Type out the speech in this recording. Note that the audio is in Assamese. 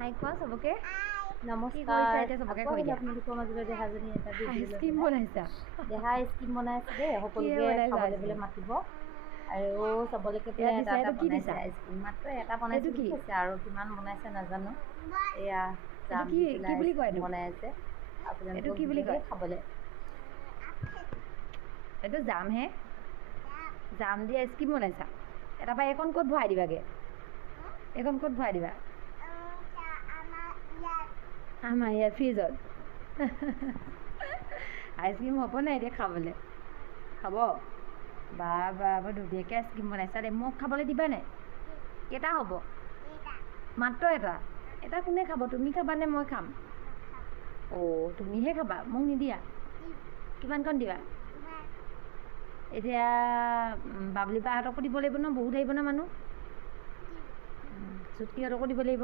হাই কোৱা চবকে নমস্কাৰ এতিয়া চবকে কৈ দিয়া আপোনালোকৰ মাজলৈ দেহাজনী এটা আইচক্ৰীম বনাইছা দেহা আইচক্ৰীম বনাইছে দেই সকলোকে খাবলৈ বোলে মাতিব আৰু চবলৈকে বোলে এটা এটা বনাইছে আইচক্ৰীম মাত্ৰ এটা বনাইছে কি কৈছে আৰু কিমান বনাইছে নাজানো এয়া জাম কি বুলি কয় বনাই আছে এইটো কি বুলি কয় খাবলৈ এইটো জামহে জাম দি আইচক্ৰীম বনাইছা তাৰপৰা এইখন ক'ত ভৰাই দিবাগৈ এইখন ক'ত ভৰাই দিবা আমাৰ ইয়াত ফ্ৰিজত আইচক্ৰীম হ'ব নাই এতিয়া খাবলৈ খাব বা বৰ ধুনীয়াকৈ আইচক্ৰীম বনাইছা দেই মোক খাবলৈ দিবা নাই কেইটা হ'ব মাত্ৰ এটা এটা কোনে খাব তুমি খাবানে মই খাম অ' তুমিহে খাবা মোক নিদিয়া কিমানকণ দিবা এতিয়া বাবলি বাহঁতকো দিব লাগিব ন বহুত আহিব ন মানুহ চুটকিহঁতকো দিব লাগিব